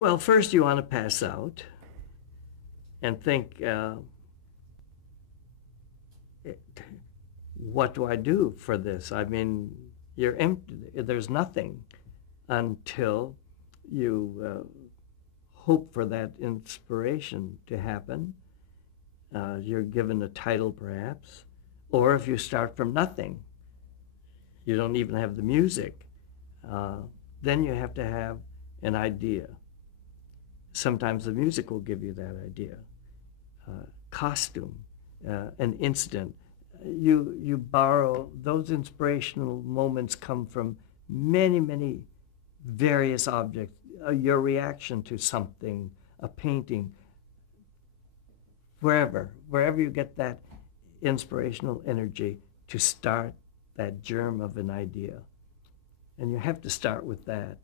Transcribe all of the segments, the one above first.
Well, first you want to pass out and think, what do I do for this? I mean, you're empty. There's nothing until you hope for that inspiration to happen. You're given a title, perhaps. Or if you start from nothing, you don't even have the music, then you have to have an idea. Sometimes the music will give you that idea. Costume, an incident. You borrow, those inspirational moments come from many, many various objects. Your reaction to something, a painting, wherever you get that inspirational energy to start that germ of an idea. And you have to start with that.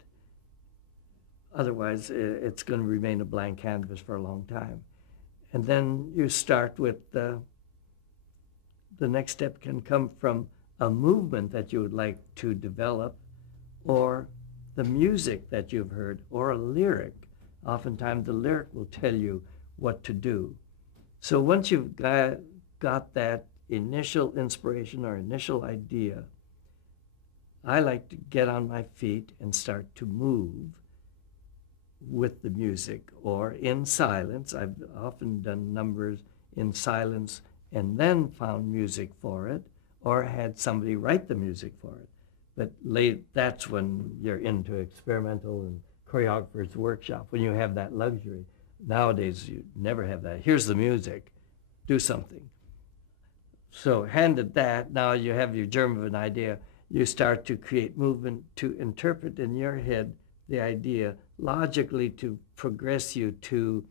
Otherwise, it's going to remain a blank canvas for a long time. And then you start with the next step can come from a movement that you would like to develop, or the music that you've heard, or a lyric. Oftentimes the lyric will tell you what to do. So once you've got that initial inspiration or initial idea, I like to get on my feet and start to move with the music or in silence. I've often done numbers in silence and then found music for it, or had somebody write the music for it. But that's when you're into experimental and choreographer's workshop, when you have that luxury. Nowadays, you never have that. Here's the music, do something. So handed that, now you have your germ of an idea. You start to create movement to interpret in your head the idea logically to progress you to,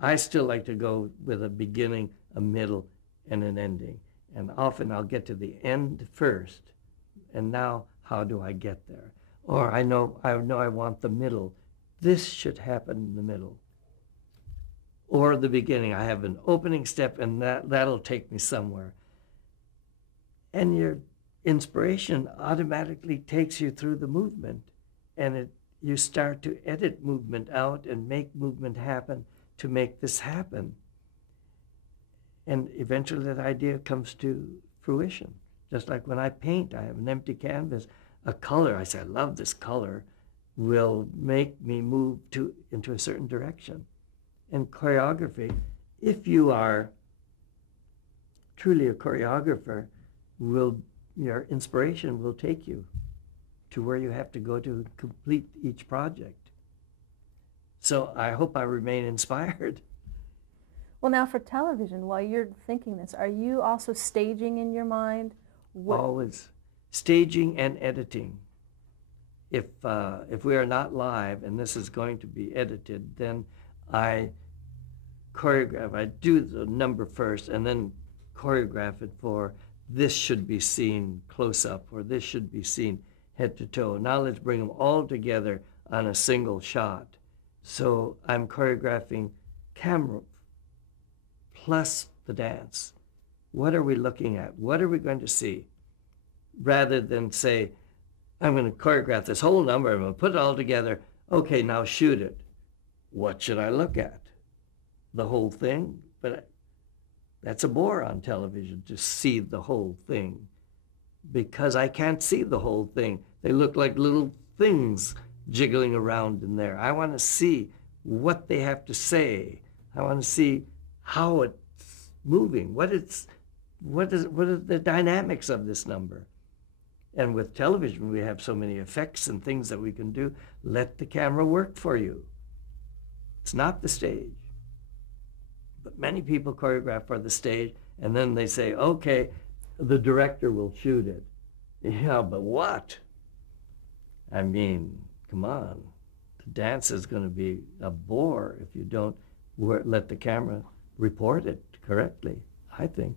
I still like to go with a beginning, a middle, and an ending. And often I'll get to the end first, and now how do I get there? Or I know I want the middle. This should happen in the middle. Or the beginning, I have an opening step, and that'll take me somewhere. And your inspiration automatically takes you through the movement, and you start to edit movement out and make movement happen to make this happen. And eventually that idea comes to fruition. Just like when I paint, I have an empty canvas, a color, I say, I love this color, will make me move into a certain direction. And choreography, if you are truly a choreographer, your inspiration will take you to where you have to go to complete each project. So I hope I remain inspired. Well, now for television, while you're thinking this, are you also staging in your mind? Always. Staging and editing. If we are not live and this is going to be edited, then I choreograph. I do the number first and then choreograph it for this should be seen close up, or this should be seen head to toe. Now let's bring them all together on a single shot. So I'm choreographing camera plus the dance. What are we looking at? What are we going to see? Rather than say, I'm going to choreograph this whole number, I'm going to put it all together. Okay, now shoot it. What should I look at? The whole thing? But that's a bore on television, to see the whole thing, because I can't see the whole thing. They look like little things jiggling around in there. I want to see what they have to say. I want to see how it's moving, what are the dynamics of this number. And with television, we have so many effects and things that we can do. Let the camera work for you. It's not the stage. But many people choreograph for the stage, and then they say, okay, the director will shoot it. Yeah, but what? I mean, come on. The dance is going to be a bore if you don't let the camera report it correctly, I think.